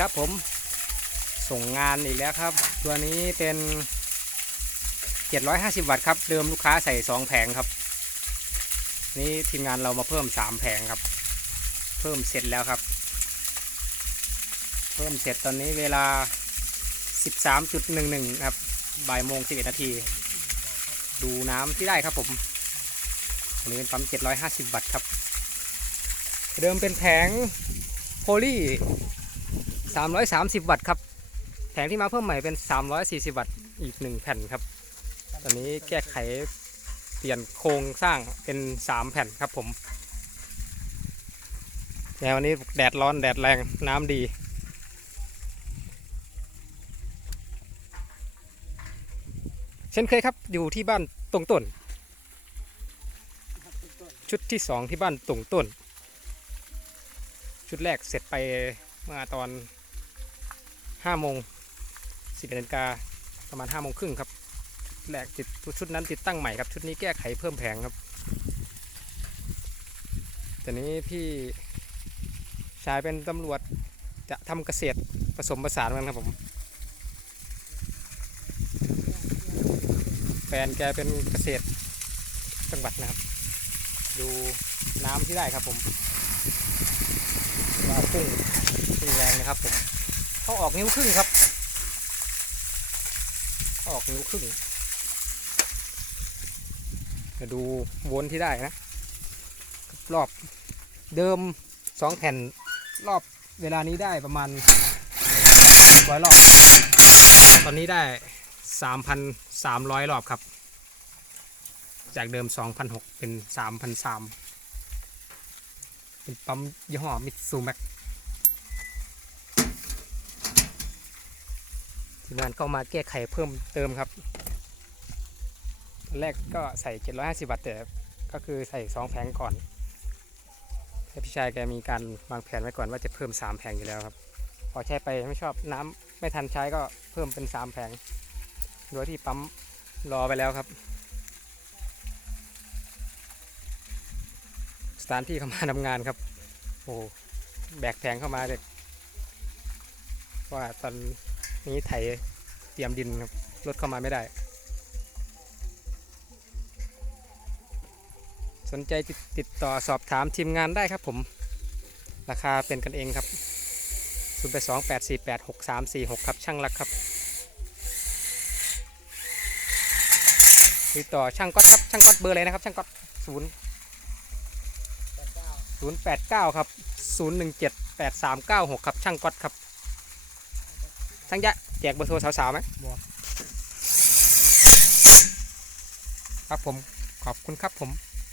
ครับผมส่งงานอีกแล้วครับ ตัวนี้เป็น 750 วัตต์ครับ เดิมลูกค้าใส่ 2 แผงครับ นี่ทีมงานเรามาเพิ่ม 3 แผงครับ เพิ่มเสร็จแล้วครับ เพิ่มเสร็จตอนนี้เวลา 13.11 ครับบ่ายโมง 11 นาที ดูน้ำที่ได้ครับผมอันนี้เป็นปั๊ม 750 วัตต์ครับ เดิมเป็นแผงโพลี 330 วัตต์ครับ แผงที่มาเพิ่มใหม่เป็น 340 วัตต์อีก 1 แผ่นครับ ตอนนี้แก้ไขเปลี่ยนโครงสร้างเป็น 3 แผ่นครับผมแต่วันนี้แดดร้อนแดดแรงน้ำดีเช่นเคยครับ อยู่ที่บ้านตรงต้น ชุดที่2ที่บ้านตรงต้น ชุดแรกเสร็จไปเมื่อตอน 5โมง11นาฬิกาประมาณ5โมงครึ่งครับชุดแรกติดชุดนั้นติดตั้งใหม่ครับ ชุดนี้แก้ไขเพิ่มแผงครับตอนนี้พี่ชายเป็นตำรวจจะทำเกษตรผสมผสานกันครับผม แฟนแกเป็นเกษตรจังหวัดนะครับ ดูน้ำที่ได้ครับผมว่าพุ่งพุ่งแรงนะครับผม เขาออกนิ้วครึ่งครับ ออกนิ้วครึ่งมาดูวนที่ได้นะรอบเดิมสองแผ่นรอบเวลานี้ได้ประมาณร้อยรอบ ตอนนี้ได้3,300รอบครับ จากเดิม2,600เป็น3,300เป็นปั๊มยี่ห้อมิตซูแม็ก ทีมงานเข้ามาแก้ไขเพิ่มเติมครับ แรกก็ใส่ 750 วัตต์แต่ก็คือใส่ 2 แผงก่อนแต่พี่ชายแกมีการวางแผนไว้ก่อนว่าจะเพิ่ม 3 แผงอยู่แล้วครับ พอใช้ไปไม่ชอบน้ำไม่ทันใช้ก็เพิ่มเป็น 3 แผง โดยที่ปั๊มรอไปแล้วครับ สถานที่เข้ามาทำงานครับ โอ้แบกแผงเข้ามาเด็กว่าตอน นี้ไถเตรียมดินครับรถเข้ามาไม่ได้ สนใจติดติดต่อสอบถามทีมงานได้ครับผม ราคาเป็นกันเองครับ0 8 2 8 4 8 6 3 4 6 ครับ ช่างรักครับติดต่อช่างก๊อตครับช่างก๊อตเบอร์เลยนะครับช่างก๊อตศูนย์ศูนย์แปดเก้าครับศูนย์หนึ่งเจ็ดแปดสามเก้าหกครับช่างก๊อตครับ ช่างยะแจกเบอร์โทรสาวๆไหมบอกครับผมขอบคุณครับผม